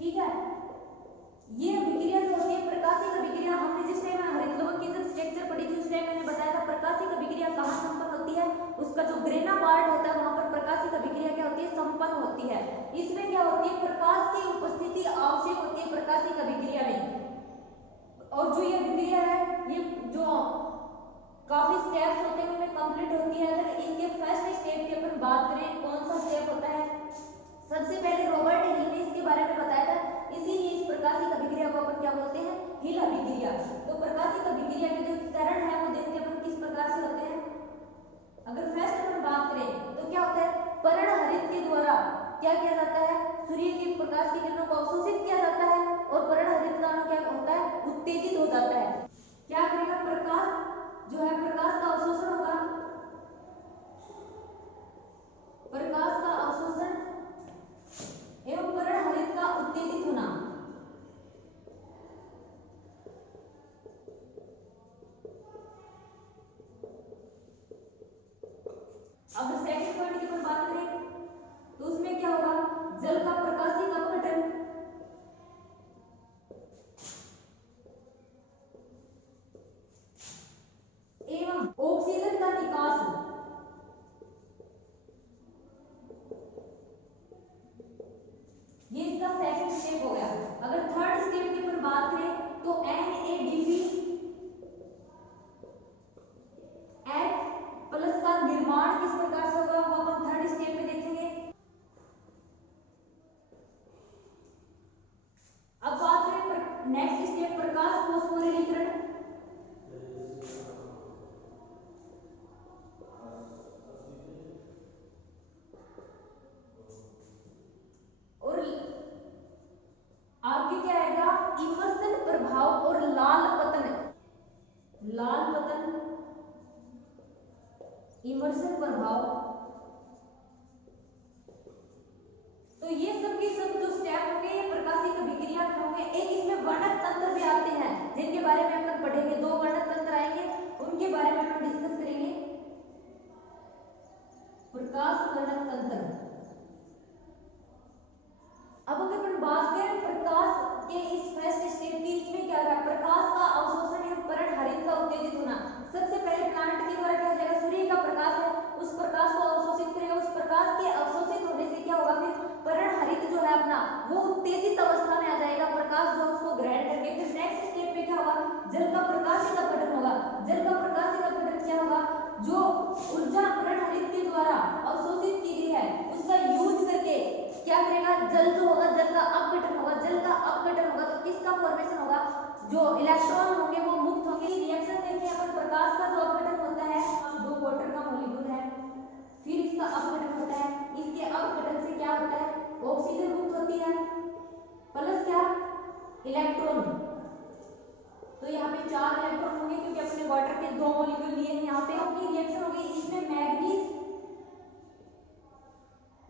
ठीक है, ये अभिक्रिया जो होती है प्रकाशिक अभिक्रिया, हमने जिस टाइम हरित लवण की जब स्ट्रक्चर पढ़ी थी उस टाइम मैंने बताया था प्रकाशिक अभिक्रिया कहाँ संपन्न होती है, उसका जो ग्रेना पार्ट होता है वहां पर प्रकाशिक अभिक्रिया क्या होती है, संपन्न होती है। इसमें क्या होती है, प्रकाश की उपस्थिति आवश्यक होती है प्रकाशिक अभिक्रिया में। और जो ये अभिक्रिया है ये जो काफी स्टेप्स होते हैं उनमें कंप्लीट होती है। अगर इनके फर्स्ट स्टेप की अपन बात करें, कौन सा स्टेप होता है, सबसे पहले रॉबर्ट हिल ने इसके बारे में बताया था, इसीलिए इस प्रकाशिक अभिक्रिया को अपन क्या बोलते हैं, हिल अभिक्रिया। तो प्रकाशिक अभिक्रिया के जो चरण है वो देखते हैं अपन किस प्रकार से होते हैं। अगर फर्स्ट अपन बात करें तो क्या होता है, पर्णहरित के द्वारा क्या किया जाता है, सूर्य के प्रकाश की किरणों को अवशोषित किया जाता है और पर्णहरित कण क्या होता है, उत्तेजित हो जाता है। क्या करेगा, प्रकाश जो है प्रकाश का अवशोषण होगा, प्रकाश का अवशोषण एवं पर्णहरित का उत्तेजित होना। अगर सेकंड पॉइंट की अपन बात करें तो उसमें क्या होगा, जल का प्रकाशिक अपघटन एवं ऑक्सीजन का निकास। ये इसका सेकंड स्टेप हो गया। अगर थर्ड स्टेप की अपन बात करें तो NADP H+ का निर्माण किस प्रकार से होगा वो अपन थर्ड स्टेप में देखेंगे। अब बात करें नेक्स्ट स्टेप प्रकाश फोस्फोरिलीकरण। और आगे क्या आएगा, इमर्सन प्रभाव और लाल पतन, लाल पतन, इमर्सन प्रभाव। तो ये सब के सब जो स्टेप होंगे ये प्रकाशिक अभिक्रिया के होंगे। एक इसमें वर्णक तंत्र भी आते हैं जिनके बारे में अपन पढ़ेंगे, दो वर्णक तंत्र आएंगे उनके बारे में अपन डिस्कस करेंगे। प्रकाश वर्णक तंत्र। अब अगर अपन बात करें प्रकाश के इस फर्स्ट स्टेप की, इसमें क्या है, प्रकाश का अवशोषण एवं पर्णहरित का उत्तेजित होना। सबसे पहले प्लांट के द्वारा क्या जाएगा, सूर्य का प्रकाश है उस प्रकाश को अवशोषित करेगा, उस प्रकाश के अवशोषित होने से क्या होगा, फिर पर्णहरित जो है अपना वो उत्तेजित अवस्था में आ जाएगा, प्रकाश जो उसको ग्रहण करके। फिर नेक्स्ट स्टेप पे क्या होगा, जल का प्रकाशिक अपघटन होगा। जल का प्रकाशिक अपघटन क्या होगा, जो ऊर्जा पर्णहरित के द्वारा अवशोषित की गई है उसका यूज करके क्या करेगा, जल जो होगा जल का अपघटन होगा। जल का अपघटन होगा तो किसका फॉर्मेशन होगा, जो इलेक्ट्रॉन होंगे वो मुक्त होंगे। रिएक्शन देखिए अपन, प्रकाश का जो अपघटन होता है, दो वाटर का मॉलिक्यूल है, फिर इसका अपघटन होता है, इसके अपघटन से क्या होता है, ऑक्सीजन मुक्त होती है प्लस क्या, इलेक्ट्रॉन। तो यहाँ पे 4 इलेक्ट्रॉन होंगे क्योंकि अपने वाटर के 2 मॉलिक्यूल लिए हैं। यहाँ पे अपनी रिएक्शन होगी, इसमें मैग्नीज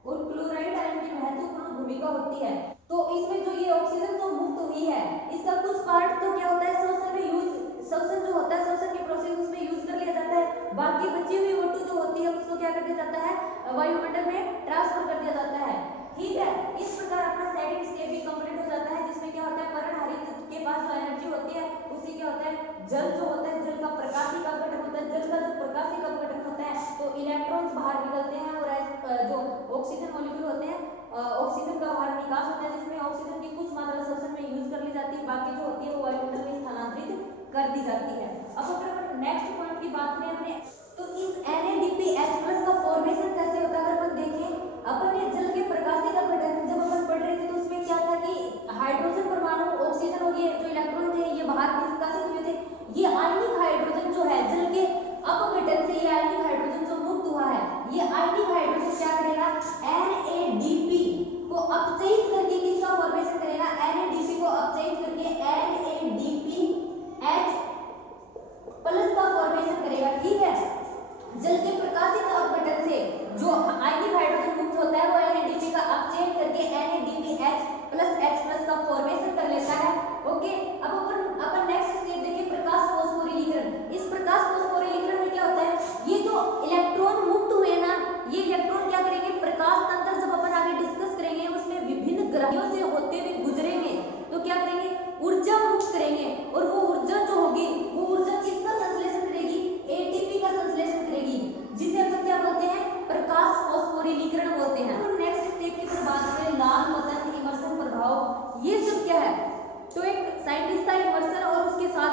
और क्लोराइड आयन की महत्वपूर्ण भूमिका होती है। तो इसमें जो ये ऑक्सीजन तो मुक्त हुई है, इसका कुछ पार्ट तो क्या होता है, शोषण में यूज, शोषण जो होता है शोषण के प्रोसेस उसमें यूज कर लिया जाता है। बाकी बची हुई O2 जो होती है उसको क्या कर दिया जाता है, वायुमंडल में ट्रांसफर कर दिया जाता है। ठीक है, इस प्रकार अपना सेकंड स्टेप भी कंप्लीट हो जाता है, जिसमें क्या होता है, पर्णहरित के पास जो एनर्जी होती है उसी क्या होता है, जल जो होता है, जल का प्रकाशिक अपघटन होता है। जल का जो प्रकाशिक अपघटन होता है तो इलेक्ट्रॉन्स बाहर निकलते हैं और जो ऑक्सीजन मॉलिक्यूल होते हैं, ऑक्सीजन का बाहर निकास होता है, जिसमें ऑक्सीजन की कुछ मात्रा शोषण में यूज कर ली जाती है, बाकी जो होती है वो वायुमंडल में स्थानांतरित कर दी जाती है। अब अगर नेक्स्ट पॉइंट की बात करें अपने, तो इस NADPH+ का फॉर्मेशन कैसे होता है अगर अपन देखें, अपन ये जल के प्रकाशिक अपघटन जब अपन पढ़ रहे थे तो उसमें क्या था कि हाइड्रोजन परमाणु ऑक्सीजन हो गए, जो इलेक्ट्रॉन थे ये बाहर निष्कासित हुए थे। ये आयनिक हाइड्रोजन जो है जल के अपघटन से, ये आयनिक हाइड्रोजन जो मुक्त हुआ है, ये आयनिक हाइड्रोजन क्या करेगा, NADP को अपचयित करके किसका फॉर्मेशन करेगा, NADP को अपचयित करके NADPH+ का फॉर्मेशन करेगा। ठीक है, जल के प्रकाशिक अपघटन से जो आयनिक हाइड्रोजन मुक्त होता है वो NADP का अपचयन करके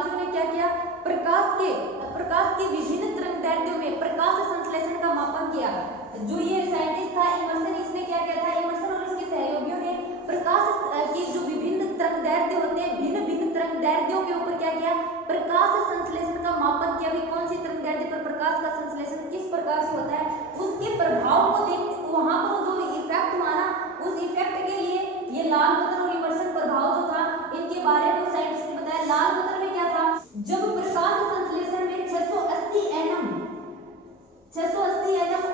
प्रकाशविदों ने क्या किया, प्रकाश के विभिन्न तरंगदैर्ध्यों में प्रकाश संश्लेषण का मापन किया। जो ये साइंटिस्ट था इमर्सन, इसने क्या किया था, इमर्सन और इसके सहयोगियों ने प्रकाश के जो विभिन्न तरंगदैर्ध्य होते हैं, भिन्न भिन्न तरंगदैर्ध्यों के ऊपर क्या किया, प्रकाश संश्लेषण का मापन किया। कौन सी तरंगदैर्ध्य पर प्रकाश का संश्लेषण किस प्रकार से होता है, उसके प्रभाव को देख वहां पर जो इफेक्ट हुआ ना, उस इफेक्ट के लिए ये लाल बटन और इमर्सन प्रभाव जो था, इनके बारे में साइंटिस्ट ने बताया। लाल बटन में क्या था, जब प्रकाश संश्लेषण में 680 एनएम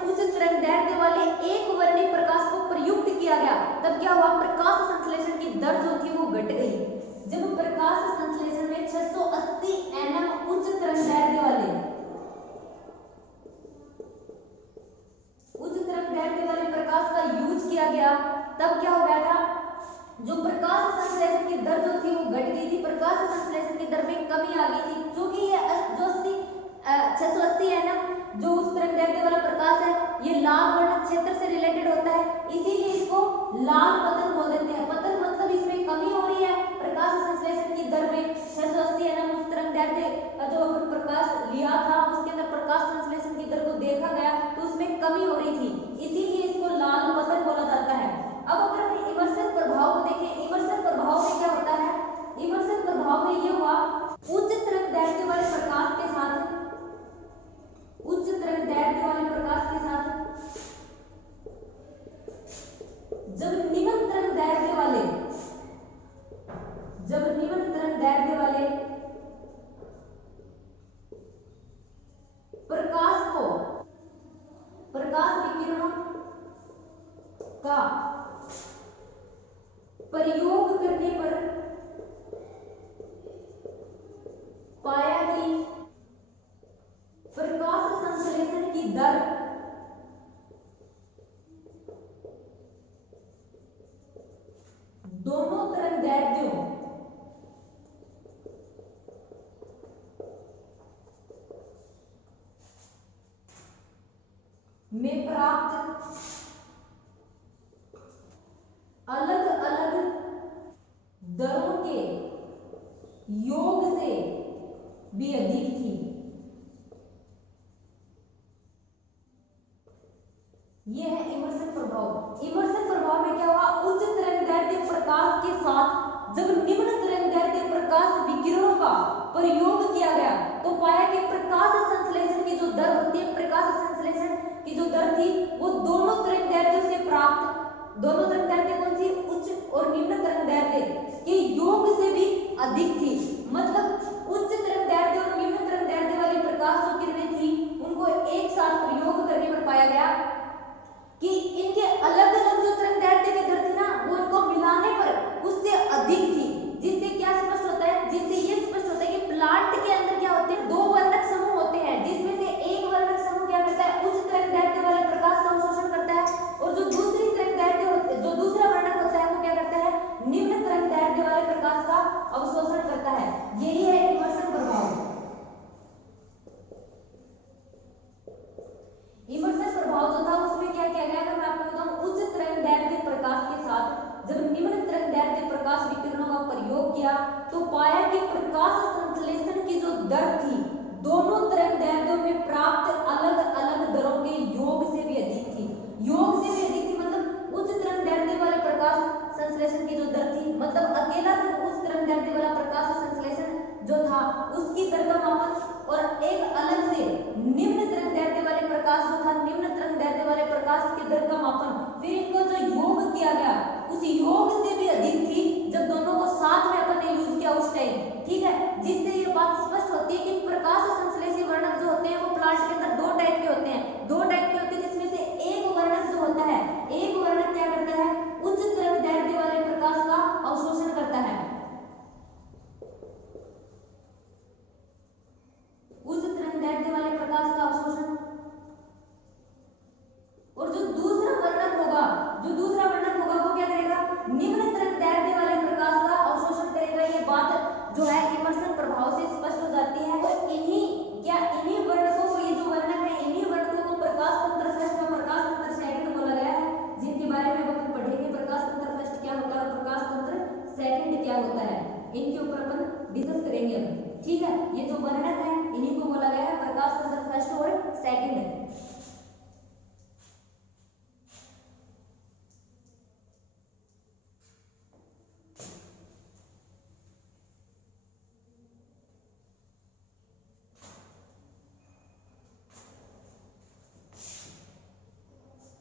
उच्च तरंगदैर्ध्य वाले एक वर्णी प्रकाश को प्रयुक्त किया गया, तब क्या हुआ, प्रकाश संश्लेषण की दर जो थी वो घट गई। जब प्रकाश संश्लेषण में 680 एनएम उच्च तरंगदैर्ध्य वाले प्रकाश का यूज किया गया, तब क्या हो गया था, जो प्रकाश संश्लेषण की दर जो थी वो घट गई थी, प्रकाश संश्लेषण की दर में कमी आ गई थी। क्योंकि ये जो 680 एनएम जो उस तरंगदैर्ध्य वाला प्रकाश है, ये लाल वर्णक क्षेत्र से रिलेटेड होता है, इसीलिए इसको लाल पतन बोल देते हैं। पतन मतलब इसमें कमी हो रही है प्रकाश संश्लेषण की दर में। 680 एनएम उस तरंगदैर्ध्य का जो अपन प्रकाश लिया था, उसके अंदर प्रकाश संश्लेषण की दर को देखा गया तो उसमें कमी हो रही थी, इसीलिए इसको लाल पतन बोला जाता है। अब अगर हम इमर्सन प्रभाव को देखें, इमर्सन प्रभाव में क्या होता है, इमर्सन प्रभाव में ये हुआ, उच्च तरंगदैर्ध्य वाले प्रकाश के साथ जब निम्न तरंगदैर्ध्य वाले प्रकाश विकिरणों का प्रयोग करने पर पाया कि प्रकाश संश्लेषण की दर दोनों तरंगदैर्ध्यों में प्राप्त अलग अलग दरों के योग से भी अधिक थी। यह है इमर्सन प्रभाव। इमर्सन प्रभाव में क्या हुआ, उच्च तरंगदैर्ध्य प्रकाश के साथ जब निम्न तरंगदैर्ध्य प्रकाश विकिरणों का प्रयोग किया गया तो पाया कि प्रकाश संश्लेषण की जो दर होती है, प्रकाश संश्लेषण की जो दर थी वो दोनों तरंगदैर्ध्यों से प्राप्त, दोनों तरंगदैर्ध्य कौन सी, उच्च और निम्न तरंगदैर्ध्य के योग से भी अधिक थी। मतलब उच्च तरंगदैर्ध्य और निम्न तरंगदैर्ध्य वाली प्रकाश जो किरणें थी, उनको एक साथ प्रयोग करने पर पाया गया कि इनके अलग अलग जो तरंगदैर्ध्य की दर थी ना, वो इनको मिलाने पर उससे अधिक थी। जिससे क्या स्पष्ट होता है, जिससे ये स्पष्ट होता है कि प्लांट के अंदर क्या होते हैं, दो वर्णक समूह होते हैं, जिसमें से एक वर्णक समूह क्या करता है, उच्च तरंगदैर्ध्य वाले प्रकाश का अवशोषण करता है, और जो दूसरी तरंगदैर्ध्य होते, जो दूसरा वर्णक होता है, वो क्या करता है, निम्न तरंगदैर्ध्य वाले प्रकाश का अवशोषण करता है। यही है इमर्सन प्रभाव। इमर्सन प्रभाव जो था उसमें क्या किया गया, अगर मैं आपको बताऊं, उच्च तरंगदैर्ध्य प्रकाश के साथ जब निम्न तरंगदैर्ध्य प्रकाश विकिरणों का प्रयोग किया तो पाया कि प्रकाश संश्लेषण की जो दर थी दोनों तरंगदैर्ध्यों में प्राप्त अलग अलग दरों के योग से भी अधिक थी। योग से भी अधिक थी मतलब उच्च तरंगदैर्ध्य वाले प्रकाश संश्लेषण की जो दर थी, मतलब अकेला जो उच्च तरंगदैर्ध्य वाला प्रकाश संश्लेषण जो था उसकी दर का मापन, और एक अलग से निम्न तरंगदैर्ध्य वाले प्रकाश जो था, निम्न तरंगदैर्ध्य वाले प्रकाश की दर का मापन, फिर इनको जो योग किया गया उस योग से भी अधिक थी जब दोनों को साथ में अपन ने यूज किया उस टाइम। ठीक है, जिससे ये बात स्पष्ट होती है कि प्रकाश संश्लेषी वर्णक जो होते हैं वो प्लांट के अंदर दो टाइप के होते हैं, दो टाइप के होते हैं, जिसमें से एक वर्णक जो होता है, एक वर्णक क्या करता है, उच्च तरंगदैर्ध्य वाले प्रकाश का अवशोषण करता है, उच्च तरंगदैर्ध्य वाले प्रकाश का अवशोषण, और जो दूसरा वर्णक होगा वो क्या करेगा, निम्न तरंगदैर्ध्य वाले प्रकाश का अवशोषण करेगा। ये बात जो है इमर्सन प्रभाव से स्पष्ट हो जाती है। और इन्हीं वर्णकों को, ये जो वर्णक है, इन्हीं वर्णकों को प्रकाश तंत्र फर्स्ट और प्रकाश तंत्र सेकंड बोला गया है, जिनके बारे में अपन पढ़ेंगे। प्रकाश तंत्र फर्स्ट क्या होता है और प्रकाश तंत्र सेकंड क्या होता है, इनके ऊपर अपन डिस्कस करेंगे। ठीक है, ये जो वर्णक है इन्हीं को बोला गया है प्रकाश तंत्र फर्स्ट और सेकंड।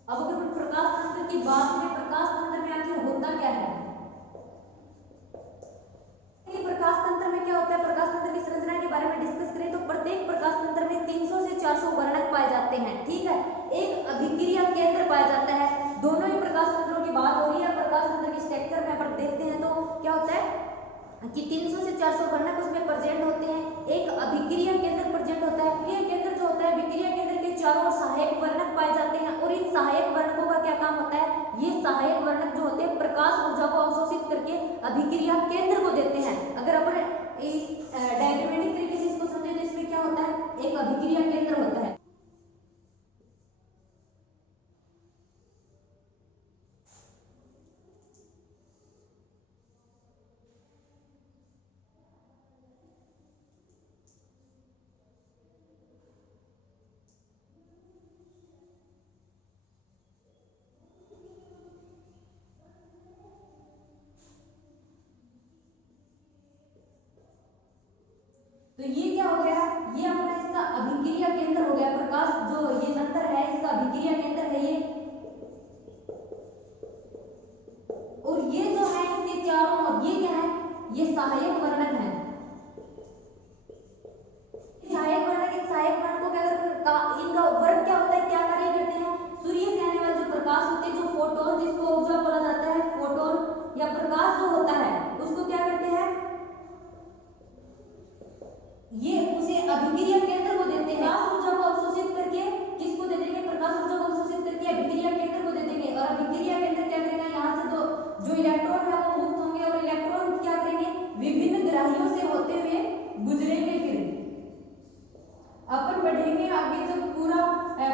अब अगर प्रकाश तंत्र की बात करें, प्रकाश तंत्र में आखिर होता क्या है? प्रकाश तंत्र में क्या होता है, प्रकाश तंत्र की संरचना के बारे में डिस्कस करें तो प्रत्येक प्रकाश तंत्र में 300 से 400 वर्णक पाए जाते हैं। ठीक है, एक अभिक्रिया केंद्र पाया जाता है। दोनों ही प्रकाश तंत्रों की बात हो रही है। प्रकाश तंत्र की स्ट्रक्चर में पर देखते हैं तो क्या होता है कि 300 से 400 वर्णक उसमें प्रेजेंट होते हैं। एक अभिक्रिया केंद्र प्रेजेंट होता है। ये केंद्र जो होता है अभिक्रिया केंद्र के चारों ओर सहायक वर्णक पाए जाते हैं और इन सहायक वर्णकों का क्या काम होता है, ये सहायक वर्णक जो होते हैं प्रकाश ऊर्जा को अवशोषित करके अभिक्रिया केंद्र को देते हैं। अगर अपन डायग्रामेटिक तरीके से इसको समझे तो इसमें क्या होता है, एक अभिक्रिया केंद्र होता है। तो ये क्या हो गया, ये अपना इसका अभिक्रिया केंद्र हो गया। प्रकाश जो ये तंत्र है इसका अभिक्रिया केंद्र है ये, और ये जो है इसके चारों ओर ये क्या है, ये सहायक वर्णक है। सहायक वर्णक, एक सहायक वर्णक को क्या करते, इनका वर्ग क्या होता है, क्या कार्य करते हैं, सूर्य से आने वाले जो प्रकाश होते हैं, जो फोटोन जिसको ऊर्जा बोला जाता है, फोटोन या प्रकाश जो होता है उसको क्या करते हैं, ये उसे अभिक्रिया केंद्र को देते हैं। प्रकाश ऊर्जा को अवशोषित करके किसको दे देंगे, प्रकाश ऊर्जा को अवशोषित करके अभिक्रिया केंद्र को दे देंगे। और अभिक्रिया केंद्र क्या करेगा, यहाँ से जो इलेक्ट्रॉन है वो मुक्त होंगे और इलेक्ट्रॉन क्या करेंगे, विभिन्न ग्राहियों से होते हुए गुजरेंगे। फिर अपन बढ़ेंगे आगे, जो पूरा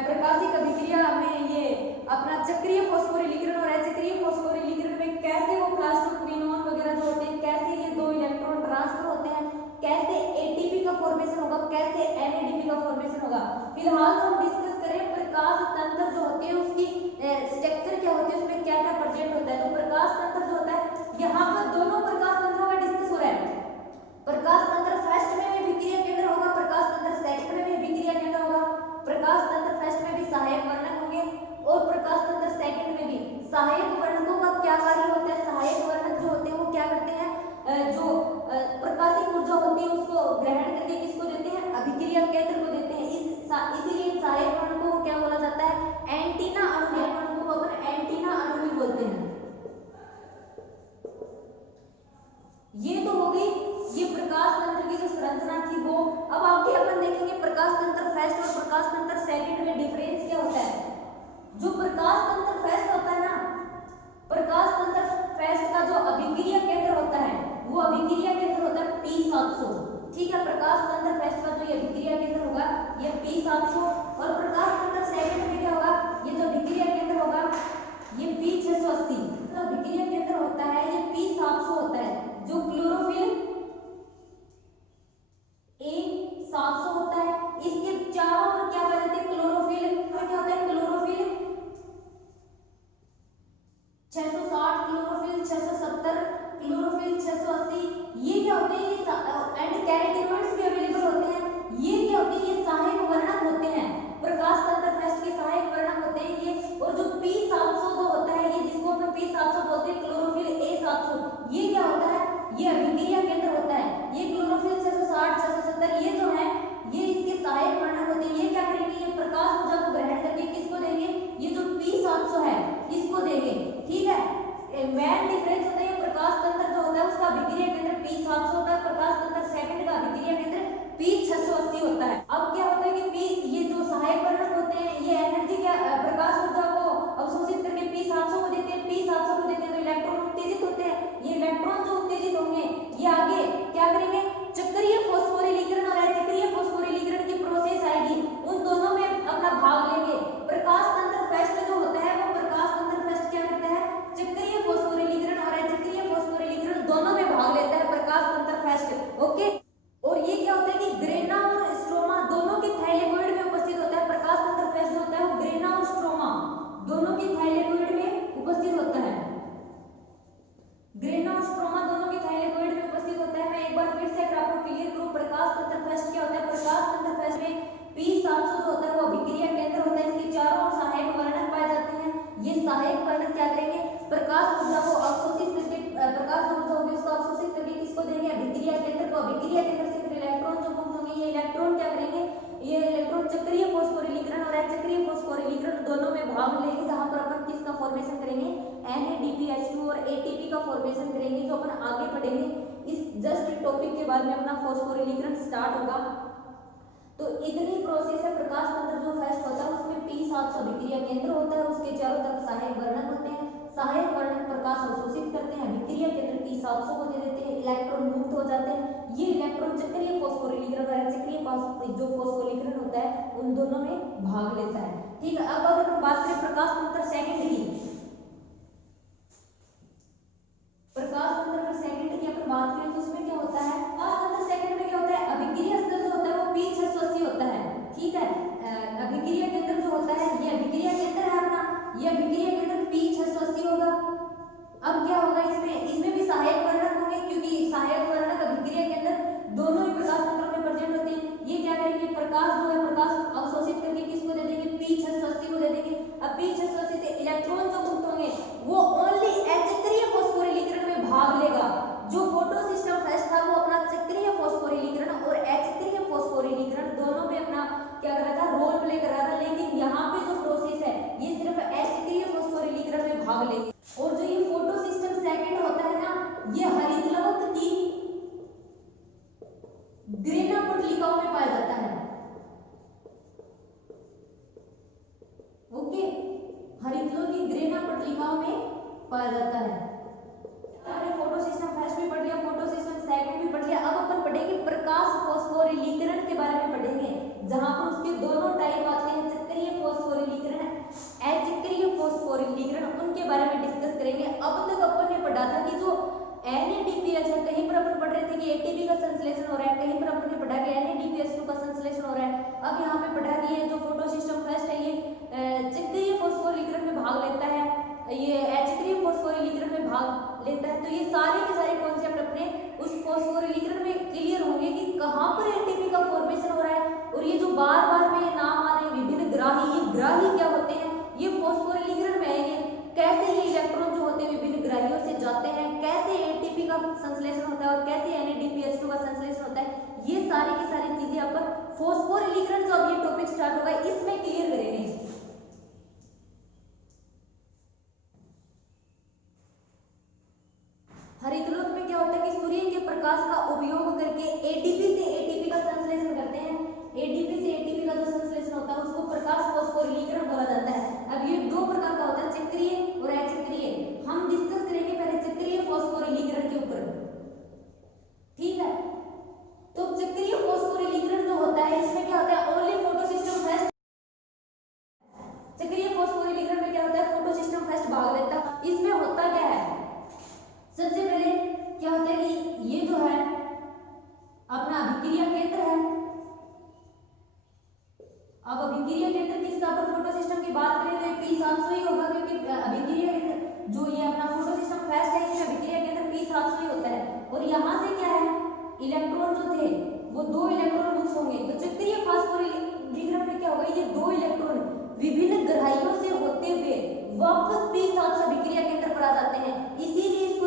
प्रकाशिक अभिक्रिया में ये अपना चक्रीय फास्फोरिलीकरण और अचक्रीय फास्फोरिलीकरण में कैसे वो प्लास्टोक्विनोन वगैरह जो होते हैं, कैसे ये दो इलेक्ट्रॉन ट्रांसफर होते हैं, कैसे एटीपी का फॉर्मेशन होगा, कैसे एनएडीपी का फॉर्मेशन होगा। फिलहाल हम डिस्कस करें प्रकाश तंत्र जो होते हैं उसकी स्ट्रक्चर क्या होती है, उसमें क्या क्या प्रेजेंट होता है। तो प्रकाश तंत्र जो होता है, यहाँ पर दोनों प्रकाश तंत्रों का डिस्कस हो रहा है। प्रकाश तंत्र फर्स्ट में भी अभिक्रिया केंद्र होगा, प्रकाश तंत्र सेकंड में भी अभिक्रिया केंद्र होगा। प्रकाश तंत्र फर्स्ट में भी सहायक वर्णक होंगे और प्रकाश तंत्र सेकंड में भी। सहायक वर्णकों का क्या कार्य होता है, सहायक वर्णक जो होते हैं वो क्या करते हैं, जो प्रकाशिक ऊर्जा होती है उसको ग्रहण करके किसको देते हैं, अभिक्रिया केंद्र को देते हैं। इसीलिए सहायक वर्णकों को क्या बोला जाता है, एंटीना अणु। वर्णकों को अपन एंटीना अणु भी बोलते हैं। ये तो हो गई ये प्रकाश तंत्र की जो संरचना थी वो। अब आगे अपन देखेंगे प्रकाश तंत्र फर्स्ट और प्रकाश तंत्र सेकंड में डिफरेंस क्या होता है। जो प्रकाश तंत्र फर्स्ट होता है ना, प्रकाश तंत्र फर्स्ट का जो अभिक्रिया केंद्र होता है वो अभिक्रिया केंद्र होता है P700। ठीक है, प्रकाश तंत्र फर्स्ट का जो अभिक्रिया केंद्र होगा ये P700 और प्रकाश तंत्र सेकंड में क्या होगा, ये जो अभिक्रिया केंद्र होगा ये P680। तो अभिक्रिया केंद्र होता है ये P700 होता है। जो क्लोरोफिल A700 होता है, इसके चारों ओर क्या पाए जाते हैं, क्लोरोफिल में क्या होता है, क्लोरोफिल 660, क्लोरोफिल 670, क्लोरोफिल 680, ये क्या होते हैं, एंड कैरोटीनॉइड्स भी अवेलेबल होते हैं। ये क्या होते हैं, ये सहायक वर्णक होते हैं। प्रकाश तंत्र फर्स्ट के सहायक वर्णक होते हैं ये। और जो P700 जो होता है ये, जिसको हम P700 बोलते हैं, क्लोरोफिल A700, ये क्या होता है, ये अभिक्रिया केंद्र होता है। ये क्लोरोफिल 660, 670 ये जो है ये इसके सहायक वर्णक होते हैं। ये क्या करेंगे, ये प्रकाश ऊर्जा को ग्रहण करके किसको देंगे, ये जो P700 है इसको देंगे। ठीक है, मेन डिफरेंस होता है प्रकाश तंत्र जो होता है उसका अभिक्रिया केंद्र P700 होता है, प्रकाश तंत्र सेकंड का अभिक्रिया केंद्र P680 होता है। अब क्या होता है कि ये जो सहायक वर्णक होते हैं ये एनर्जी क्या प्रकाश ऊर्जा को अवशोषित करके P700 को देते हैं। P700 को देते हैं तो इलेक्ट्रॉन उत्तेजित होते हैं। ये इलेक्ट्रॉन जो उत्तेजित होंगे ये आगे क्या करेंगे, चक्रीय फास्फोरिलीकरण और अचक्रीय फास्फोरिलीकरण की प्रोसेस आएगी, उन दोनों में अपना भाग लेंगे। प्रकाश तंत्र फर्स्ट जो होता है वो प्रकाश तंत्र फर्स्ट क्या करता है, चक्रीय फास्फोरिलीकरण और अचक्रीय फास्फोरिलीकरण दोनों में भाग लेता है प्रकाश तंत्र फर्स्ट। ओके, और ये P700 जो होता है वो अभिक्रिया केंद्र होता है, इसके चारों ओर सहायक वर्णक पाए जाते हैं। ये सहायक वर्णक क्या करेंगे, प्रकाश ऊर्जा को अवशोषित करके, प्रकाश जो ऊर्जा होगी उसको अवशोषित करके किसको देंगे, अभिक्रिया केंद्र को। अभिक्रिया केंद्र से फिर इलेक्ट्रॉन जो मुक्त होंगे, ये इलेक्ट्रॉन क्या करेंगे, ये इलेक्ट्रॉन चक्रीय फॉस्फोरिलीकरण और अचक्रीय फॉस्फोरिलीकरण दोनों में भाग लेंगे, जहां पर अपन किसका फॉर्मेशन करेंगे, NADPH2 और ATP का फॉर्मेशन करेंगे, जो अपन आगे पढ़ेंगे। इस जस्ट टॉपिक के बाद में अपना फॉस्फोरिलीकरण स्टार्ट होगा। तो इतनी प्रोसेस है। प्रकाश तंत्र जो फर्स्ट होता है उसमें P700 अभिक्रिया केंद्र होता है, उसके चारों तरफ सहायक वर्णक होते हैं। सहायक वर्णक प्रकाश अवशोषित करते हैं, अभिक्रिया केंद्र P700 को दे देते हैं, इलेक्ट्रॉन मुक्त हो जाते हैं। ये इलेक्ट्रॉन चक्रीय फॉस्फोरिलीकरण और अचक्रीय जो फॉस्फोरिलीकरण होता है उन दोनों में भाग लेता है। ठीक है, अब अगर हम बात करें प्रकाश तंत्र सेकंड की, प्रकाश तंत्र का सेकंड की अपन बात करें तो उसमें क्या होता है, प्रकाश तंत्र सेकंड में क्या होता है, अभिक्रिया स्तर जो होता है वो P680 होता है। ठीक है, अभिक्रिया केंद्र जो होता है, ये अभिक्रिया केंद्र है अपना, ये अभिक्रिया केंद्र P680 होगा। अब क्या होगा, इसमें भी सहायक वर्णक होंगे, क्योंकि सहायक वर्णक अभिक्रिया केंद्र दोनों ही प्रकाश तंत्र में प्रेजेंट होते हैं। ये क्या करेंगे, प्रकाश जो है प्रकाश अवशोषित करके किसको दे देंगे, P680 को दे देंगे। अब P680 से इलेक्ट्रॉन जो मुक्त होंगे वो ओनली अचक्रीय फॉस्फोरिलीकरण में भाग लेगा। जो फोटो सिस्टम फर्स्ट था वो अपना चक्रीय फॉस्फोरिलीकरण और अचक्रीय फॉस्फोरिलीकरण दोनों में अपना क्या कर रहा था, रोल प्ले कर रहा था। लेकिन यहाँ पे जो प्रोसेस है ये सिर्फ अचक्रीय फॉस्फोरिलीकरण में भाग लेगी। और जो ये फोटो सिस्टम सेकंड होता है ना, ये हरित लवक की ग्रेना पटलिकाओं में पाया जाता है। ओके, हरित लवक की ग्रेना पटलिकाओं में पाया जाता है। आपने फोटो सिस्टम फर्स्ट भी पढ़ लिया, फोटो सिस्टम सेकंड भी पढ़ लिया। अब अपन पढ़ेंगे प्रकाश फॉस्फोरिलीकरण के बारे में पढ़ेंगे, जहां पर उसके दोनों टाइप आते हैं, चक्रीय फॉस्फोरिलीकरण, अचक्रीय फॉस्फोरिलीकरण, उनके बारे में डिस्कस करेंगे। अब तक अपन ने पढ़ा था कि जो NADPH है, कहीं पर अपन पढ़ रहे थे कि ATP का संश्लेषण हो रहा है, कहीं पर अपन ने पढ़ा कि NADPH2 का संश्लेषण हो रहा है। अब यहाँ पे पढ़ा कि ये जो फोटो सिस्टम फर्स्ट है ये चक्रीय फॉस्फोरिलीकरण में भाग लेता है, ये अचक्रीय फॉस्फोरिलीकरण में भाग लेता है। तो ये सारे के सारे कॉन्सेप्ट अपने उस फॉस्फोरिलीकरण में क्लियर होंगे कि कहां पर एटीपी का फॉर्मेशन हो रहा है। और ये जो बार बार में ये नाम आ रहे हैं विभिन्न ग्राही, ये ग्राही क्या होते हैं, ये फॉस्फोरिलीकरण में आएंगे। कैसे ये इलेक्ट्रॉन जो होते हैं विभिन्न ग्राहियों से जाते हैं, कैसे एटीपी का संश्लेषण होता है और कैसे NADPH2 का संश्लेषण होता है, ये सारी की सारी चीजें अपन फॉस्फोरिलीकरण जो अब ये टॉपिक स्टार्ट होगा इसमें क्लियर करेंगे। हरित लोक में क्या होता है कि सूर्य के प्रकाश का उपयोग करके एडीपी से एटीपी का संश्लेषण करते हैं। एडीपी से एटीपी का जो संश्लेषण होता है उसको प्रकाश फॉस्फोरिलीकरण बोला जाता है। अब ये दो प्रकार का होता है, चक्रीय और अचक्रीय। हम डिस्कस करेंगे पहले चक्रीय फॉस्फोरिलीकरण के ऊपर। ठीक है, तो चक्रीय फॉस्फोरिलीकरण जो होता है इसमें क्या होता है, ओनली फोटो सिस्टम फर्स्ट। चक्रीय फॉस्फोरिलीकरण में क्या होता है, फोटो सिस्टम फर्स्ट भाग लेता है। इसमें होता क्या है, सबसे पहले क्या होता है कि ये जो है अपना अभिक्रिया केंद्र है। अब अभिक्रिया केंद्र किसका, पर फोटो सिस्टम की बात करें तो P700 ही होगा, क्योंकि अभिक्रिया केंद्र जो ये अपना फोटो सिस्टम फर्स्ट है इसमें अभिक्रिया केंद्र P700 ही होता है। और यहाँ से क्या है, इलेक्ट्रॉन जो थे वो दो इलेक्ट्रॉन मुक्त होंगे। तो चक्रीय फॉस्फोरिलीकरण में क्या होगा, ये दो इलेक्ट्रॉन विभिन्न ग्राहियों से होते हुए वापस P700 अभिक्रिया केंद्र पर आ जाते हैं। इसीलिए इसको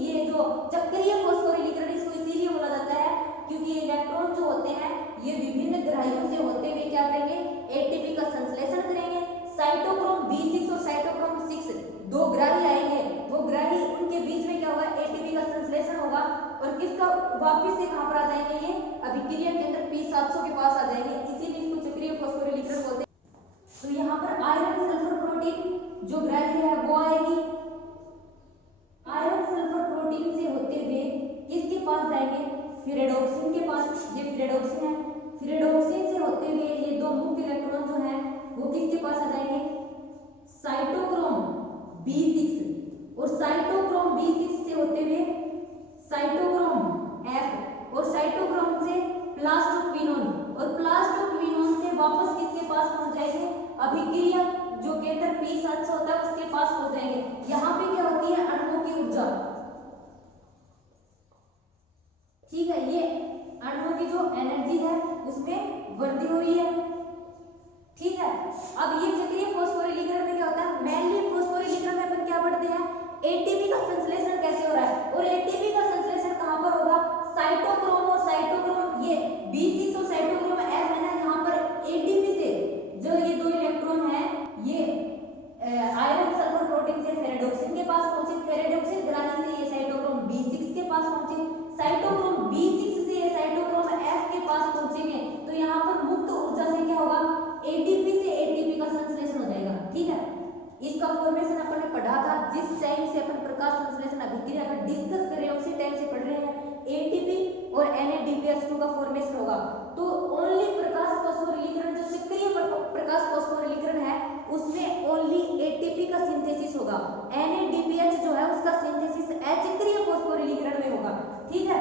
ये जो चक्रीय फॉस्फोरिलीकरण इसको इसीलिए बोला जाता है क्योंकि इलेक्ट्रॉन जो होते हैं ये विभिन्न ग्राहियों से होते हुए क्या करेंगे, एटीपी का संश्लेषण करेंगे। साइटोक्रोम B6 और साइटोक्रोम 6 दो ग्राही आएंगे, वो ग्राही उनके बीच में क्या होगा, एटीपी का संश्लेषण होगा और किसका वापस से कहां पर आ जाएंगे, ये अभिक्रिया केंद्र P700 के पास आ जाएंगे। इसीलिए इसको चक्रीय फॉस्फोरिलीकरण बोलते हैं। तो यहाँ पर आयरन सल्फर प्रोटीन जो ग्राही है वो आएगी, आयरन सल्फर प्रोटीन से होते हुए किसके पास जाएंगे, फिरेडोक्सिन के पास। ये फिरेडोक्सिन है, फिरेडोक्सिन से होते हुए ये दो मुख्य इलेक्ट्रॉन जो है वो किसके पास आ जाएंगे, साइटोक्रोम B6 और साइटोक्रोम B6 से होते हुए साइटोक्रोम F और साइटोक्रोम से प्लास्टोक्विनोन और प्लास्टोक्विनोन से वापस किसके पास पहुंच जाएंगे, अभिक्रिया जो केंद्र P700 होता है उसके पास पहुंच जाएंगे। यहाँ पे क्या होती है, अणुओं की ऊर्जा। ठीक है, ये अणुओं की जो जो एनर्जी है उसमें वृद्धि हो रही है। ठीक है, अब ये चक्रीय फॉस्फोरिलीकरण में क्या होता है, मेनली फॉस्फोरिलीकरण में अपन क्या पढ़ते हैं, एटीपी का संश्लेषण कैसे हो रहा है, और एटीपी का संश्लेषण कहां पर होगा, साइटोक्रोम और साइटोक्रोम ये B6 और साइटोक्रोम F है ना, यहाँ पर एटीपी से जो ये दो इलेक्ट्रॉन है ये आयरन सल्फर प्रोटीन से फेरेडोक्सिन के पास पहुंचे, फेरेडोक्सिन ग्राही से ये साइटोक्रोम B6 के पास पहुंचे, साइटोक्रोम B6 से ये साइटोक्रोम F के पास पहुंचेंगे, तो यहाँ पर मुक्त ऊर्जा से क्या होगा, एटीपी से एटीपी का संश्लेषण हो जाएगा। ठीक है, इसका फॉर्मेशन अपन ने पढ़ा था, जिस टाइम से अपन प्रकाश संश्लेषण अभिक्रिया का डिस्कस कर रहे हैं उसी टाइम से पढ़ रहे हैं, एटीपी और NADPH2 का फॉर्मेशन होगा। तो ओनली प्रकाश फॉस्फोरिलीकरण जो चक्रीय प्रकाश फॉस्फोरिलीकरण है उसमें ओनली एटीपी का सिंथेसिस होगा, NADPH जो है उसका सिंथेसिस अचक्रीय फॉस्फोरिलीकरण में होगा। ठीक है,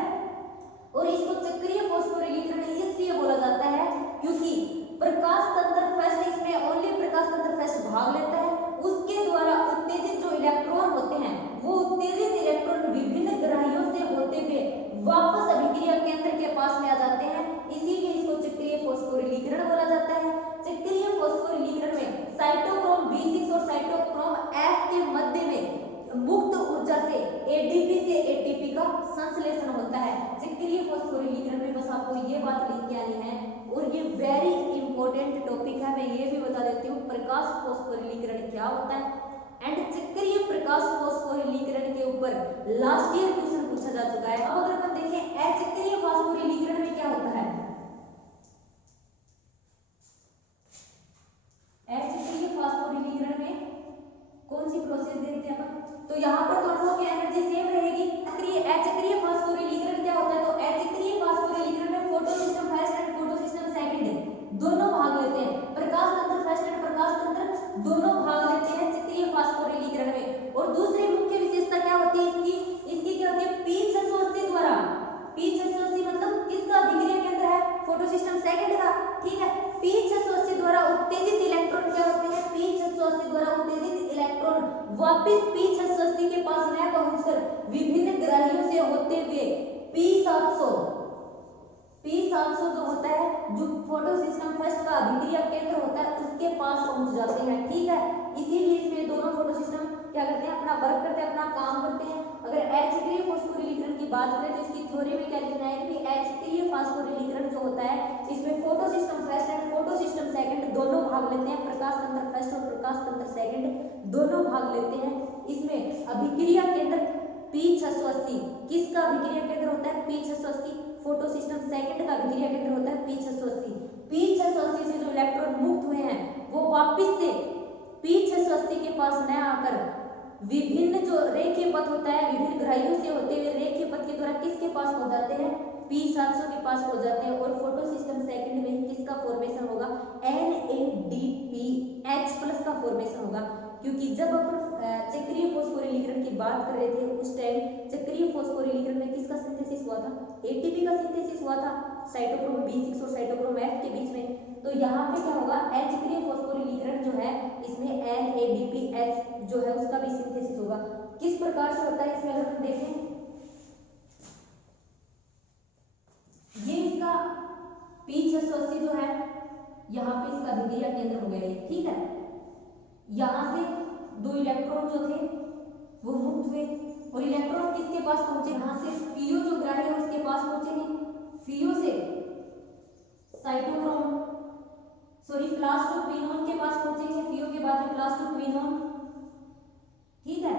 और इसको चक्रीय फॉस्फोरिलीकरण इसलिए बोला जाता है क्योंकि प्रकाश तंत्र फर्स्ट इसमें ओनली प्रकाश तंत्र फर्स्ट भाग लेता है, उसके द्वारा उत्तेजित जो इलेक्ट्रॉन होते हैं वो उत्तेजित इलेक्ट्रॉन विभिन्न ग्राहियों से होते हुए वापस अभिक्रिया केंद्र के पास में आ जाते हैं, इसीलिए इसको चक्रीय फॉस्फोरिलीकरण बोला जाता है। चक्रीय फॉस्फोरिलीकरण में साइटोक्रोम B6 और साइटोक्रोम F के मध्य में मुक्त ऊर्जा से एडीपी से एटीपी का संश्लेषण होता है। चक्रीय फॉस्फोरिलीकरण में बस आपको ये बात लिख के आनी है, और ये वेरी इंपॉर्टेंट टॉपिक है, मैं ये भी बता देती हूँ प्रकाश फॉस्फोरिलीकरण क्या होता है, एंड चक्रीय प्रकाश फॉस्फोरिलीकरण के ऊपर लास्ट ईयर क्वेश्चन पूछा जा चुका है। अब अगर अपन देखें अचक्रीय फॉस्फोरिलीकरण में क्या होता है, अचक्रीय फॉस्फोरिलीकरण में कौन सी प्रोसेस देखते हैं अपन, तो यहाँ पर दोनों की एनर्जी सेम रहेगी। अचक्रीय फॉस्फोरिलीकरण क्या होता है, तो अचक्रीय फॉस्फोरिलीकरण में photo system first and photo system second दोनों भाग लेते हैं, प्रकाश तंत्र फर्स्ट एंड प्रकाश तंत्र दोनों भाग लेते हैं चक्रीय फॉस्फोरिलीकरण में। और दूसरी मुख्य विशेषता क्या होती है इसकी क्या होती है, P680 द्वारा, P680 मतलब किसका अभिक्रिया केंद्र है, फोटो सिस्टम सेकंड का। ठीक है, P680 द्वारा उत्तेजित इलेक्ट्रॉन क्या होते हैं, P680 द्वारा उत्तेजित इलेक्ट्रॉन वापस P680 के पास न पहुंचकर विभिन्न ग्राहियों से होते हुए P700 जो होता है, जो फोटो सिस्टम फर्स्ट का अभिक्रिया केंद्र होता है उसके पास पहुंच जाते हैं। ठीक है, इसीलिए इसमें दोनों फोटो सिस्टम क्या करते हैं, अपना वर्क करते हैं, अपना काम करते हैं। अगर अचक्रीय फॉस्फोरिलीकरण की बात करें तो इसकी थ्योरी में क्या लिखना है कि अचक्रीय फॉस्फोरिलीकरण जो होता है इसमें photo system first and photo system second दोनों भाग लेते हैं, प्रकाश तंत्र फर्स्ट और प्रकाश तंत्र सेकंड दोनों भाग लेते हैं। इसमें अभिक्रिया केंद्र P680 किसका अभिक्रिया केंद्र होता है, P680 फोटो सिस्टम सेकंड का अभिक्रिया केंद्र होता है P680 से जो इलेक्ट्रॉन मुक्त हुए हैं वो वापस से P680 के पास न आकर विभिन्न जो रेखीय पथ होता है विभिन्न ग्राहियों से होते हुए रेखीय पथ के द्वारा किसके पास पहुंच जाते हैं, P700 के पास पहुंच जाते हैं। और फोटो सिस्टम सेकंड में किसका फॉर्मेशन होगा, NADPH+ का फॉर्मेशन होगा, क्योंकि जब अपन चक्रीय फॉस्फोरिलीकरण की बात कर रहे थे उस टाइम चक्रीय फॉस्फोरिलीकरण में किसका सिंथेसिस हुआ था, एटीपी का सिंथेसिस हुआ था साइटोक्रोम B6 और साइटोक्रोम F के बीच में। तो यहाँ पे क्या होगा, अचक्रीय फॉस्फोरिलीकरण जो है इसमें NADPH जो है उसका भी सिंथेसिस होगा। किस प्रकार से होता है इसमें अगर हम देखें, ये इसका P680 जो है यहाँ पे इसका अभिक्रिया केंद्र हो गया। ठीक है, यहाँ से दो इलेक्ट्रॉन जो थे वो मुक्त हुए और इलेक्ट्रॉन किसके पास पहुंचे, यहाँ से पीओ जो ग्राही है उसके पास पहुंचेंगे, पीओ से साइटोक्रोम प्लास्टोक्विनोन के पास पहुंचेंगे, पीओ के बाद में प्लास्टोक्विनोन। ठीक है,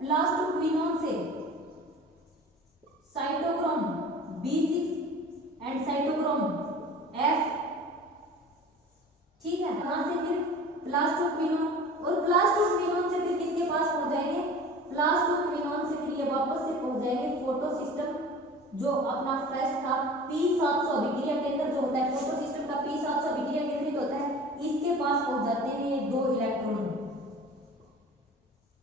प्लास्टोक्विनोन से cytochrome B6 and cytochrome F। ठीक है, यहाँ से फिर प्लास्टोक्विनोन और प्लास्टोक्विनोन से फिर किसके पास पहुंच जाएंगे, प्लास्टोक्विनोन से फिर ये वापस से पहुंच जाएंगे फोटो सिस्टम जो अपना फर्स्ट था P700 अभिक्रिया केंद्र जो होता है फोटो सिस्टम का P700 अभिक्रिया केंद्र जो होता है इसके पास पहुंच जाते हैं ये दो इलेक्ट्रॉन।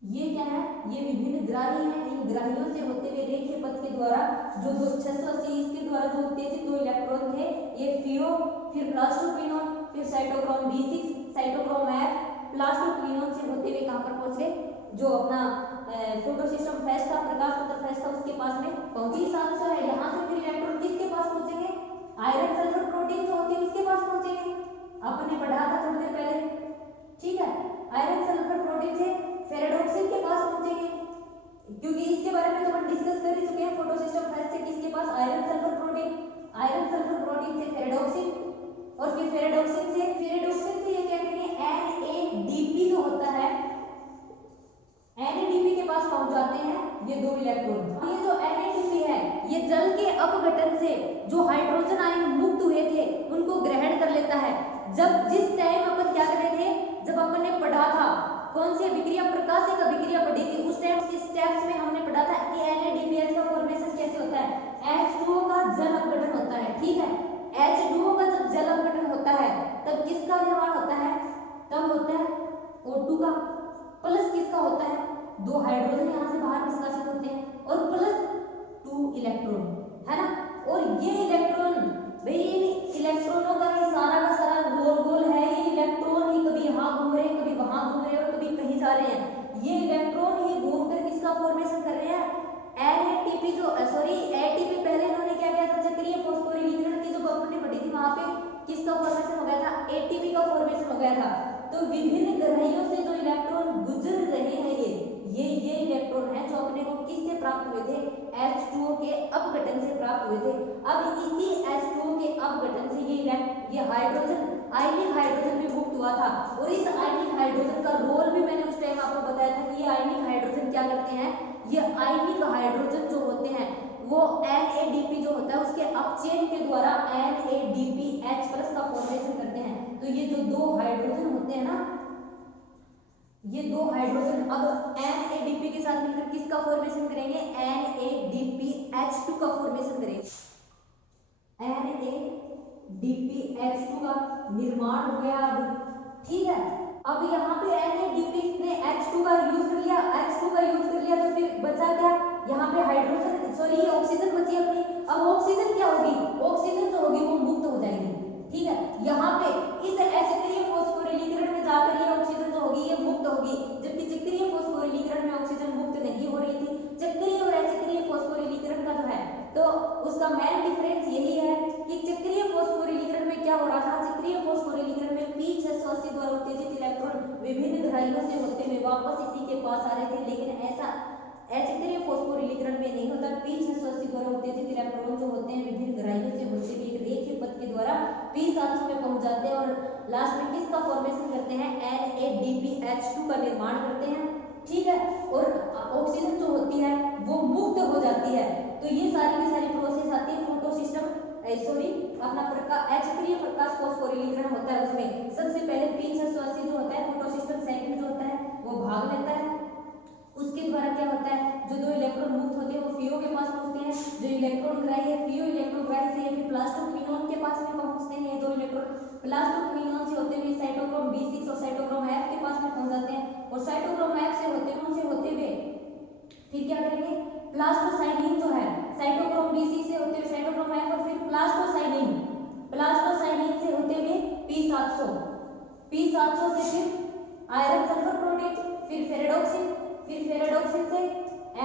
ये क्या है, ये विभिन्न ग्राही हैं, इन ग्राहियों से होते हुए रेखीय पथ के द्वारा जो 680 इसके द्वारा जो उत्तेजित दो इलेक्ट्रॉन थे ये पीओ फिर प्लास्टोक्विनोन फिर cytochrome B6 cytochrome F plastoquinone से होते हुए कहां पर पहुंच गए, जो अपना फोटो सिस्टम फर्स्ट था प्रकाश तंत्र फर्स्ट था उसके पास में पहुंची। 700 है, यहाँ से फिर इलेक्ट्रॉन किसके पास पहुंचेंगे, आयरन अपन ने पढ़ा था थोड़ी देर पहले, ठीक है। आयरन सल्फर प्रोटीन से फेरेडोक्सिन के पास पहुंचेंगे, क्योंकि इसके बारे में तो अपन डिस्कस कर ही चुके हैं। फोटोसिस्टम फेस से किसके पास, आयरन सल्फर प्रोटीन से फेरेडोक्सिन, और फिर फेरेडोक्सिन से ये क्या करेंगे, NADP जो होता है, NADP के पास पहुंच जाते हैं ये दो इलेक्ट्रॉन। ये जो NADP है ये जल के अपघटन से जो हाइड्रोजन आयन मुक्त हुए थे उनको ग्रहण कर लेता है। जब जिस टाइम अपन क्या कर रहे थे, जब अपन ने पढ़ा था कौन सी अभिक्रिया, प्रकाशिक अभिक्रिया पढ़ी थी, उस टाइम के स्टेप्स में हमने पढ़ा था कि NADPH का फॉर्मेशन कैसे होता है, H2O का जल अपघटन होता है, ठीक है। H2O का जब जल अपघटन होता है तब किसका निर्माण होता है, तब होता है O2 का, प्लस किसका होता है, दो हाइड्रोजन यहाँ से बाहर निष्कासित होते हैं और प्लस 2 इलेक्ट्रॉन, है ना। और ये इलेक्ट्रॉन, भाई इन इलेक्ट्रॉनों का ही सारा का सारा गोल गोल है, ये इलेक्ट्रॉन ही कभी यहाँ घूम रहे हैं, कभी वहां घूम रहे हैं और कभी कहीं जा रहे हैं। ये इलेक्ट्रॉन ही घूमकर किसका फॉर्मेशन कर रहे हैं, NADP जो सॉरी ATP, पहले इन्होंने क्या किया था, चक्रीय फॉस्फोरिलीकरण की जो अपन ने पढ़ी थी वहां पे किसका फॉर्मेशन हो गया था, ATP का फॉर्मेशन हो गया था। तो विभिन्न ग्रहियों से जो इलेक्ट्रॉन गुजर रहे हैं ये इलेक्ट्रॉन है जो अपने को किससे प्राप्त हुए थे, H2O के अपघटन से प्राप्त हुए थे। अब इसी H2O के अपघटन से ये हाइड्रोजन, आयनिक हाइड्रोजन भी मुक्त हुआ था। और इस आयनिक हाइड्रोजन का रोल भी मैंने उस टाइम आपको बताया था कि ये आयनिक हाइड्रोजन क्या करते हैं, ये आयनिक हाइड्रोजन जो होते हैं वो NADP जो होता है उसके अपचयन के द्वारा NADPH+ का फॉर्मेशन करते हैं। तो ये जो दो हाइड्रोजन होते हैं ना, ये दो हाइड्रोजन अब NADP के साथ मिलकर किसका फॉर्मेशन करेंगे, NADPH2 का फॉर्मेशन करेंगे। NADPH2 का निर्माण हो गया अब, ठीक है। अब यहाँ पे NADP ने H2 का यूज कर लिया, तो फिर बचा क्या, यहाँ पे हाइड्रोजन सॉरी ऑक्सीजन बची अपनी। अब ऑक्सीजन क्या होगी, ऑक्सीजन जो होगी वो मुक्त हो जाएगी, ठीक है। यहाँ पे इस अचक्रीय फॉस्फोरिलीकरण में जाकर ये ऑक्सीजन जो होगी ये मुक्त होगी, जबकि चक्रीय फॉस्फोरिलीकरण में ऑक्सीजन मुक्त नहीं हो रही थी। चक्रीय और अचक्रीय फॉस्फोरिलीकरण का जो है तो उसका मेन डिफरेंस यही है कि चक्रीय फॉस्फोरिलीकरण में क्या हो रहा था, चक्रीय फॉस्फोरिलीकरण में P680 द्वारा उत्तेजित इलेक्ट्रॉन विभिन्न ग्रहियों से होते हुए वापस इसी के पास आ रहे थे, लेकिन ऐसा अचक्रीय फॉस्फोरिलीकरण में नहीं होता। P680 द्वारा उत्तेजित इलेक्ट्रॉन जो होते हैं विभिन्न ग्रहियों से होते हुए एक रेखीय पथ के द्वारा P700 में पहुंच जाते हैं और लास्ट में किसका फॉर्मेशन करते हैं, NADPH2 का निर्माण करते हैं, ठीक है। और ऑक्सीजन जो होती है वो मुक्त हो जाती है। तो ये सारी की सारी प्रोसेस आती है फोटोसिस्टम सॉरी अपना अचक्रीय प्रकाश फॉस्फोरिलीकरण होता है, उसमें सबसे पहले P680 जो होता है फोटोसिस्टम सेकंड जो होता है वो भाग लेता है। उसके द्वारा क्या होता है, जो दो इलेक्ट्रॉन मुक्त होते हैं वो FeO के पास पहुंचते हैं, जो इलेक्ट्रॉन ग्राही है FeO इलेक्ट्रॉन ग्राही से फिर प्लास्टोक्विनोन के पास में पहुंचते हैं। ये दो इलेक्ट्रॉन प्लास्टोक्विनोन से होते हुए साइटोक्रोम B6 और साइटोक्रोम F के पास में पहुंच जाते हैं, और साइटोक्रोम F से होते हुए फिर क्या करेंगे, प्लास्टोसाइनिन जो है साइटोक्रोम B6 से होते हुए साइटोक्रोम F और फिर प्लास्टोसाइनिन से होते हुए P700 से फिर आयरन सल्फर प्रोटीन, फिर फेरेडोक्सिन से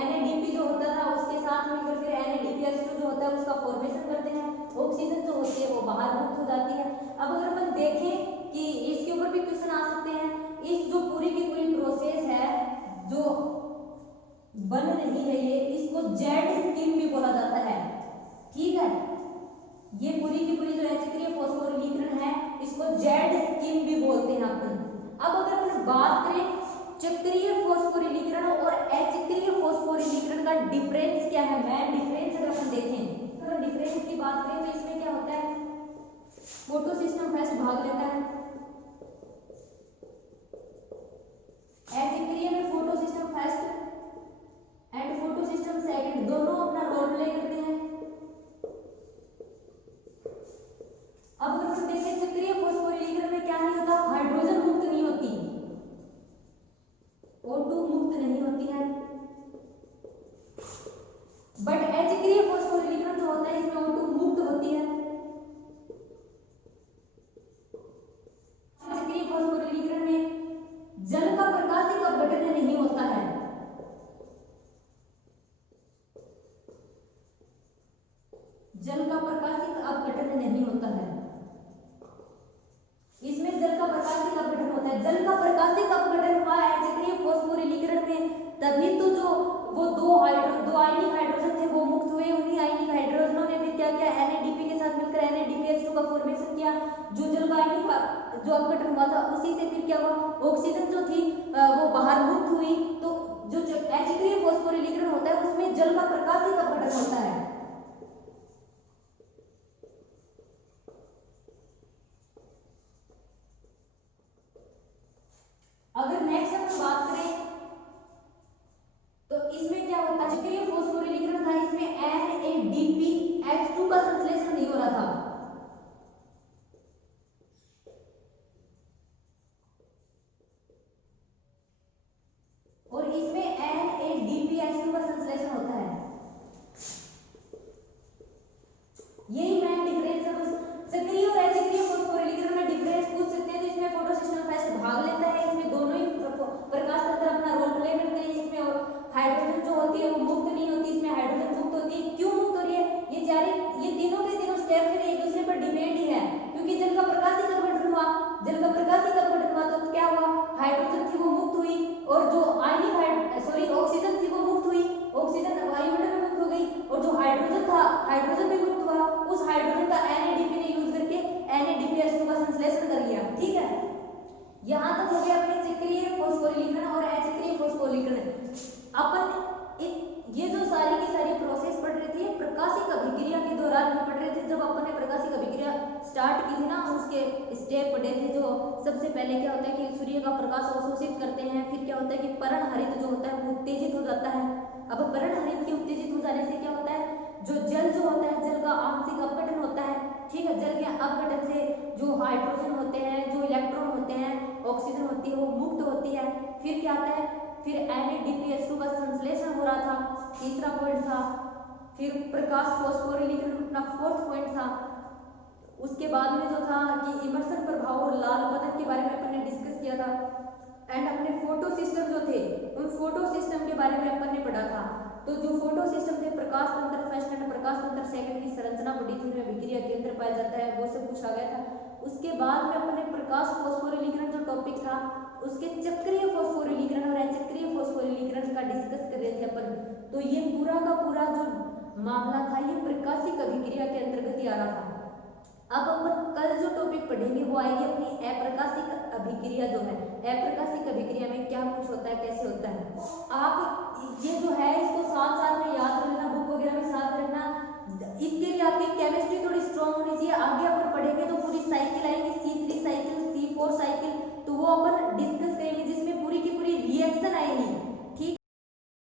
NADP जो होता था उसके साथ मिलकर फिर NADPH2 जो होता है उसका फॉर्मेशन करते हैं। ऑक्सीजन जो होती है वो बाहर मुक्त हो जाती है। अब अगर अपन देखें कि इसके ऊपर भी क्वेश्चन आ सकते हैं, इस जो पूरी की पूरी प्रोसेस है जो बन रही है ये, इसको जेड स्कीम भी बोला जाता है, ठीक है। ये पूरी की पूरी जो अचक्रीय फॉस्फोरिलीकरण है इसको जेड स्कीम भी बोलते हैं अपन। अब अगर अपन बात करें चक्रीय फॉस्फोरिलीकरण और अचक्रीय फॉस्फोरिलीकरण का डिफरेंस क्या है, मेन डिफरेंस अगर अपन देखें, अगर डिफरेंस की बात करें तो इसमें क्या होता है, फोटोसिस्टम फर्स्ट भाग लेता है, अचक्रीय में photosystem first and photosystem second दोनों अपना रोल प्ले करते हैं। अब अगर हम देखें चक्रीय फॉस्फोरिलीकरण में क्या नहीं होता, हाइड्रोजन मुक्त नहीं होती, O2 मुक्त नहीं होती है, बट अचक्रीय फॉस्फोरिलीकरण जो होता है इसमें O2 मुक्त होती है। चक्रीय फॉस्फोरिलीकरण में जल का प्रकाशिक अपघटन नहीं होता है, जल का प्रकाशिक अपघटन नहीं होता है। इस प्रकाशिक अपघटन हुआ है चक्रीय फॉस्फोरिलीकरण में, तभी तो जो वो दो आयनिक हाइड्रोजन थे वो मुक्त हुए। उन्हीं आयनिक हाइड्रोजनों ने फिर क्या किया, NADP के साथ मिलकर NADPH2 का फॉर्मेशन किया। जो जल का आयनिक जो अपघटन हुआ था उसी से फिर क्या हुआ, ऑक्सीजन जो थी वो बाहर मुक्त हुई। तो जो चक्रीय फॉस्फोरिलीकरण होता है उसमें जल का प्रकाशिक अपघटन होता है। अगर नेक्स्ट हम बात करें तो इसमें क्या होता है, चक्रीय फॉस्फोरिलीकरण था, इसमें NADPH2 का संश्लेषण नहीं हो रहा था। और इसमें NADPH2 का संश्लेषण होता है। यही मेन डिफरेंस है। चक्रीय और अचक्रीय फॉस्फोरिलीकरण में डिफरेंस पूछ सकते हैं, तो इसमें फोटोसिस्टम फेस्ट भाग लेता है। इसमें दोनों ही प्रकाश तंत्र अपना रोल प्ले करते हैं। इसमें हाइड्रोजन जो होती है वो मुक्त नहीं होती, इसमें हाइड्रोजन मुक्त होती है। क्यों मुक्त हो रही है, ये तीनों के तीनों स्टेप फिर एक दूसरे पर डिपेंड ही है, क्योंकि जल का प्रकाशिक अपघटन हुआ, जल का प्रकाशिक अपघटन हुआ तो क्या हुआ, हाइड्रोजन थी वो मुक्त हुई, और जो ऑक्सीजन थी वो मुक्त हुई, ऑक्सीजन वायुमंडल में मुक्त हो गई, और जो हाइड्रोजन था हाइड्रोजन भी मुक्त हुआ। उस हाइड्रोजन का NADP ने यूज करके NADPH2 का संश्लेषण कर लिया। ठीक है, यहां तक हो गया अपने चक्रीय फॉस्फोरिलीकरण और अचक्रीय फॉस्फोरिलीकरण। अपन ये जो सारी की सारी प्रोसेस पढ़ रहे थे प्रकाशिक अभिक्रिया के दौरान ही पढ़ रहे थे। जब अपन ने प्रकाशिक अभिक्रिया स्टार्ट की थी ना, उसके स्टेप पढ़े थे। जो सबसे पहले क्या होता है कि सूर्य का प्रकाश अवशोषित करते हैं, फिर क्या होता है कि परणहरित जो होता है वो उत्तेजित हो जाता है। अब परणहरित के उत्तेजित हो जाने से क्या होता है, जो जल जो होता है जल का आंशिक अपघटन होता है। ठीक है, जल के अपघटन से जो हाइड्रोजन होते हैं, जो इलेक्ट्रॉन होते हैं, ऑक्सीजन होती है वो मुक्त होती है। फिर क्या आता है, फिर NADPH2 का संश्लेषण हो रहा था, तीसरा पॉइंट था। फिर प्रकाश फॉस्फोरिलीकरण अपना फोर्थ पॉइंट था। उसके बाद में जो था कि इमर्सन प्रभाव और लाल बदन के बारे में अपन ने डिस्कस किया था। एंड अपने फोटो सिस्टम जो थे उन फोटो सिस्टम के बारे में अपन ने पढ़ा था। तो जो फोटो सिस्टम थे, प्रकाश तंत्र फर्स्ट एंड प्रकाश तंत्र सेकंड की संरचना पढ़ी थी, उनमें विक्रिया केंद्र पाया जाता है, वो सब कुछ आ गया था। उसके बाद में अपन ने प्रकाश फॉस्फोरिलीकरण जो टॉपिक था उसके चक्रीय फॉस्फोरिलीकरण और अचक्रीय फॉस्फोरिलीकरण का डिस्कस कर रहे थे अपन। तो ये पूरा का पूरा जो मामला था ये प्रकाशिक अभिक्रिया के अंतर्गत ही आ रहा था। अब अपन कल जो टॉपिक पढ़ेंगे वो आएगी अपनी अप्रकाशिक अभिक्रिया जो है। अप्रकाशिक अभिक्रिया में क्या कुछ होता है, कैसे होता है, आप ये जो है इसको साथ साथ में याद रखना, बुक वगैरह में साथ रखना। इसके लिए आपकी केमिस्ट्री थोड़ी स्ट्रांग होनी चाहिए। आगे अपन पढ़ेंगे तो पूरी साइकिल आएगी, C3 साइकिल, C4 साइकिल, तो वो अपन डिस्कस करेंगे जिसमें पूरी की पूरी रिएक्शन आएगी।